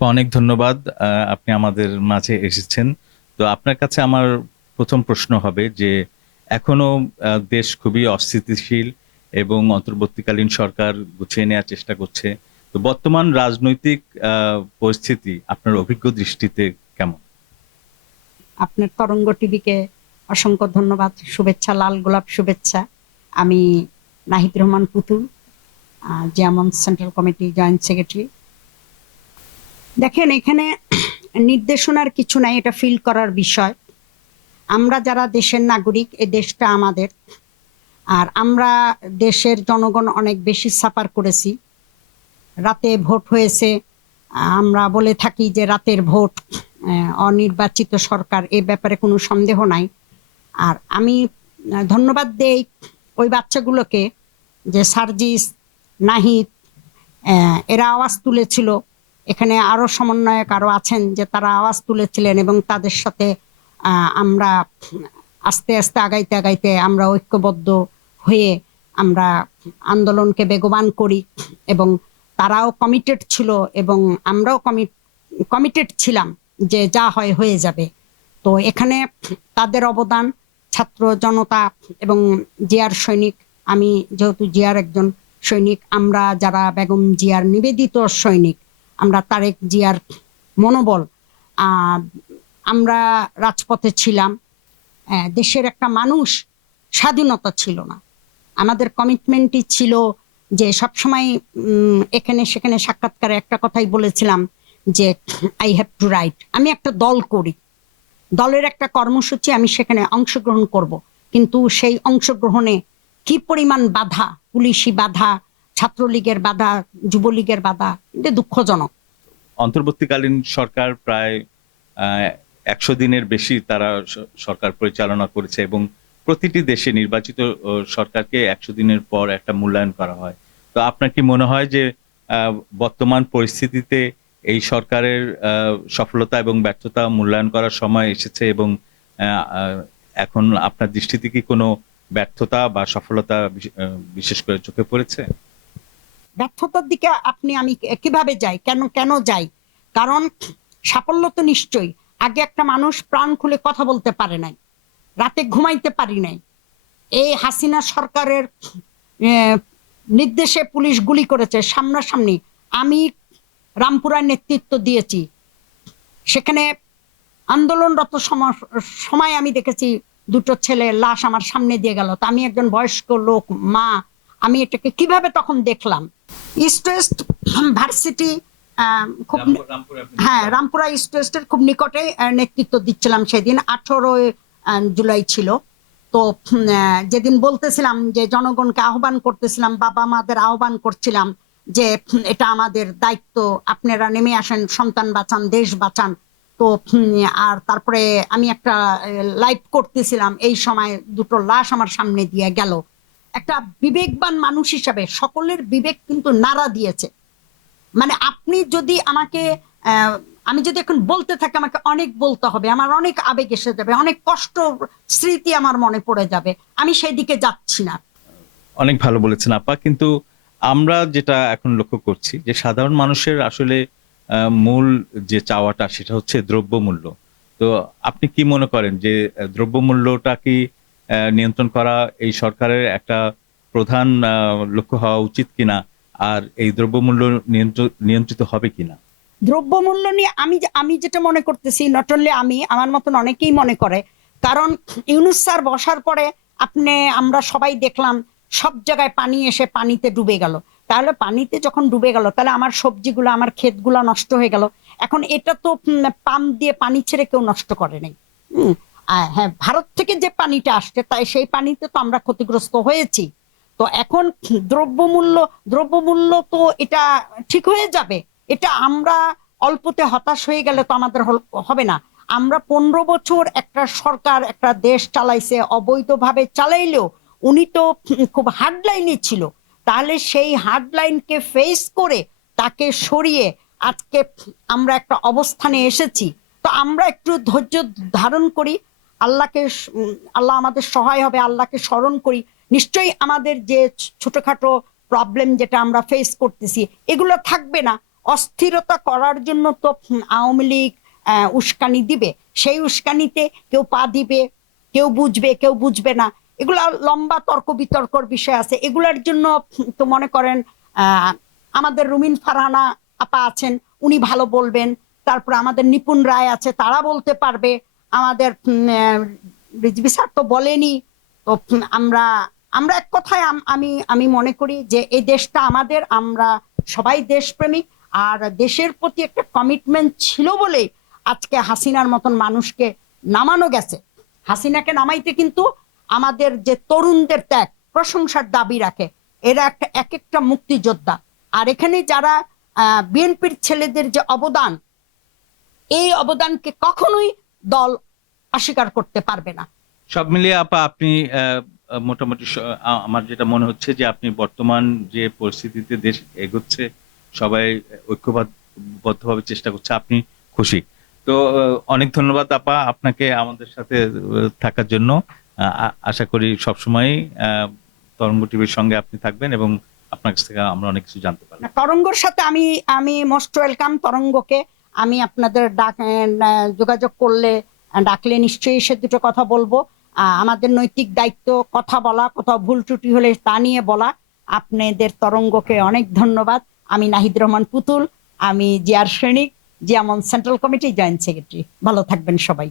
আপা, অনেক ধন্যবাদ। আপনি আমাদের মাঝে এসেছেন। তো আপনার কাছে আমার প্রথম প্রশ্ন হবে যে এখনো দেশ খুবই অস্থিতিশীল এবং অন্তর্বর্তীকালীন সরকার গুছিয়ে নেওয়ার চেষ্টা করছে। তো বর্তমান রাজনৈতিক পরিস্থিতি আপনার অভিজ্ঞ দৃষ্টিতে কেমন? আপনার তরঙ্গ টিভিকে অসংখ্য ধন্যবাদ, শুভেচ্ছা, লাল গোলাপ শুভেচ্ছা। আমি নাহিদ রহমান পুতুল, যেমন সেন্ট্রাল কমিটি জয়েন্ট সেক্রেটারি। দেখেন, এখানে নির্দেশনার কিছু নাই, এটা ফিল করার বিষয়। আমরা যারা দেশের নাগরিক, এ দেশটা আমাদের, আর আমরা দেশের জনগণ অনেক বেশি সাফার করেছি। রাতে ভোট হয়েছে, আমরা বলে থাকি যে রাতের ভোট, অনির্বাচিত সরকার, এ ব্যাপারে কোনো সন্দেহ নাই। আর আমি ধন্যবাদ দেই ওই বাচ্চাগুলোকে, যে সার্জিস, নাহিদ, এরা আওয়াজ তুলেছিল। এখানে আরো সমন্বয়ক আরো আছেন যে তারা আওয়াজ তুলেছিলেন, এবং তাদের সাথে আমরা আস্তে আস্তে আগাইতে আগাইতে আমরা ঐক্যবদ্ধ হয়ে আমরা আন্দোলনকে বেগবান করি, এবং তারাও কমিটেড ছিল এবং আমরাও কমিটেড ছিলাম যে যা হয় হয়ে যাবে। তো এখানে তাদের অবদান, ছাত্র জনতা এবং জিয়ার সৈনিক, আমি যেহেতু জিয়ার একজন সৈনিক, আমরা যারা বেগম জিয়ার নিবেদিত সৈনিক, আমরা তারেক জিয়ার মনোবল, আমরা রাজপথে ছিলাম। দেশের একটা মানুষ, স্বাধীনতা ছিল না। আমাদের কমিটমেন্টই ছিল যে সবসময় এখানে সেখানে সাক্ষাৎকারে একটা কথাই বলেছিলাম যে আই হ্যাভ টু রাইট, আমি একটা দল করি, দলের একটা কর্মসূচি, আমি সেখানে অংশগ্রহণ করব, কিন্তু সেই অংশগ্রহণে কি পরিমাণ বাধা, পুলিশি বাধা, ছাত্রলীগের বাধা, যুবলীগের বাধা, এটা দুঃখজনক। অন্তর্বর্তীকালীন সরকার প্রায় 100 দিনের বেশি তারা সরকার পরিচালনা করেছে এবং প্রতিটি দেশে নির্বাচিত সরকারকে 100 দিনের পর একটা মূল্যায়ন করা হয়। তো আপনার কি মনে হয় যে বর্তমান পরিস্থিতিতে এই সরকারের সফলতা এবং ব্যর্থতা মূল্যায়ন করার সময় এসেছে, এবং এখন আপনার দৃষ্টিতে কি কোনো ব্যর্থতা বা সফলতা বিশেষ করে চোখে পড়েছে? ব্যর্থতার দিকে আমি কিভাবে যাই, কেন কেন যাই? কারণ সাফল্য তো নিশ্চয়ই। আগে একটা মানুষ প্রাণ খুলে কথা বলতে পারে নাই, রাতে ঘুমাইতে পারি নাই। এই হাসিনা সরকারের নির্দেশে পুলিশ গুলি করেছে সামনাসামনি। আমি রামপুরার নেতৃত্ব দিয়েছি, সেখানে আন্দোলনরত সময় আমি দেখেছি দুটো ছেলে লাশ আমার সামনে দিয়ে গেল। তা আমি একজন বয়স্ক লোক, মা, আমি এটাকে কিভাবে তখন দেখলাম। ইস্ট ওয়েস্ট ভার্সিটি, খুব, হ্যাঁ, রামপুরা ইস্ট ওয়েস্টের খুব নিকটে নেতৃত্ব দিচ্ছিলাম সেদিন। 18 জুলাই ছিল। তো যেদিন বলতেছিলাম যে জনগণকে আহ্বান করতেছিলাম, বাবা মাদের আহ্বান করছিলাম যে এটা আমাদের দায়িত্ব, আপনারা নেমে আসেন, সন্তান বাঁচান, দেশ বাঁচান। তো আর তারপরে আমি একটা লাইভ করতেছিলাম, এই সময় দুটো লাশ আমার সামনে দিয়ে গেল। একটা বিবেকবান মানুষ হিসাবে সকলের বিবেক কিন্তু নাড়া দিয়েছে। মানে আপনি যদি আমাকে, আমি যদি এখন বলতে থাকি, আমাকে অনেক বলতে হবে, আমার অনেক আবেগ এসে যাবে, অনেক কষ্ট স্মৃতি আমার মনে পড়ে যাবে, আমি সেই দিকে যাচ্ছি না। অনেক ভালো বলেছেন আপা, কিন্তু আমরা যেটা এখন লক্ষ্য করছি যে সাধারণ মানুষের আসলে মূল যে চাওয়াটা সেটা হচ্ছে দ্রব্যমূল্য। তো আপনি কি মনে করেন যে দ্রব্যমূল্যটা কি নিয়ন্ত্রণ করা এই সরকারের একটা প্রধান লক্ষ্য হওয়া উচিত কিনা, আর এই দ্রব্যমূল্য নিয়ন্ত্রিত হবে কিনা? দ্রব্যমূল্য নিয়ে আমি যেটা মনে করতেছি, নট অনলি আমি, আমার মতন অনেকেই মনে করে। কারণ ইউনূস স্যার বসার পরে আমরা সবাই দেখলাম সব জায়গায় পানি এসে পানিতে ডুবে গেল। তাহলে পানিতে যখন ডুবে গেল, তাহলে আমার সবজিগুলো, আমার ক্ষেতগুলো নষ্ট হয়ে গেল। এখন এটা তো পাম্প দিয়ে পানি ছেড়ে কেউ নষ্ট করে নাই। হ্যাঁ, ভারত থেকে যে পানিটা আসছে, তাই সেই পানিতে তো আমরা ক্ষতিগ্রস্ত হয়েছি। তো এখন দ্রব্যমূল্য তো এটা ঠিক হয়ে যাবে। এটা আমরা অল্পতে হতাশ হয়ে গেলে তো আমাদের হবে না। আমরা 15 বছর একটা সরকার একটা দেশ চালাইছে, অবৈধভাবে চালাইলেও উনি তো খুব হার্ড লাইনে ছিল। তাহলে সেই হার্ড লাইনকে ফেস করে তাকে সরিয়ে আজকে আমরা একটা অবস্থানে এসেছি। তো আমরা একটু ধৈর্য ধারণ করি, আল্লাহ আমাদের সহায় হবে, আল্লাহকে স্মরণ করি। নিশ্চয়ই আমাদের যে ছোটখাটো প্রবলেম যেটা আমরা ফেস করতেছি, এগুলো থাকবে না। অস্থিরতা করার জন্য তো আওয়ামী লীগ উস্কানি দিবে, সেই উস্কানিতে কেউ পা দিবে, কেউ বুঝবে, কেউ বুঝবে না, এগুলা লম্বা তর্ক বিতর্কর বিষয় আছে। এগুলার জন্য তো মনে করেন আমাদের রুমিন ফারহানা আপা আছেন, উনি ভালো বলবেন, তারপর আমাদের নিপুণ রায় আছে, তারা বলতে পারবে, আমাদের রিজভী স্যার তো বলেনি। তো আমরা আমরা এক কথায় আমি আমি মনে করি যে এই দেশটা আমাদের, আমরা সবাই দেশপ্রেমিক, আর দেশের প্রতি একটা কমিটমেন্ট ছিল বলেই আজকে হাসিনার মতন মানুষকে নামানো গেছে। হাসিনাকে নামাইতে কিন্তু আমাদের যে তরুণদের ত্যাগ প্রশংসার দাবি রাখে, এরা একটা এক একটা মুক্তিযোদ্ধা। আর এখানে যারা বিএনপির ছেলেদের যে অবদান, এই অবদানকে কখনোই দল অস্বীকার করতে পারবে না। সব মিলিয়ে আপা আপনি মোটামুটি আমার যেটা মনে হচ্ছে যে আপনি বর্তমান যে পরিস্থিতিতে দেশ এগোচ্ছে, সবাই ঐক্যবদ্ধভাবে চেষ্টা করছে, আপনি খুশি। তো অনেক ধন্যবাদ আপা আপনাকে আমাদের সাথে থাকার জন্য। আশা করি সবসময় তরঙ্গ টিভির সঙ্গে আপনি থাকবেন এবং আপনার কাছ থেকে আমরা অনেক কিছু জানতে পারবো। তরঙ্গর সাথে আমি আমি মোস্ট ওয়েলকাম তরঙ্গকে। আমি আপনাদের যোগাযোগ করলে, ডাকলে নিশ্চয়ই এসে দুটো কথা বলবো। আমাদের নৈতিক দায়িত্ব কথা বলা, কোথাও ভুল ত্রুটি হলে তা নিয়ে বলা। আপনাদের তরঙ্গকে অনেক ধন্যবাদ। আমি নাহিদ রহমান পুতুল, আমি জিয়ার সৈনিক, জিয়ামন সেন্ট্রাল কমিটি জয়েন্ট সেক্রেটারি। ভালো থাকবেন সবাই।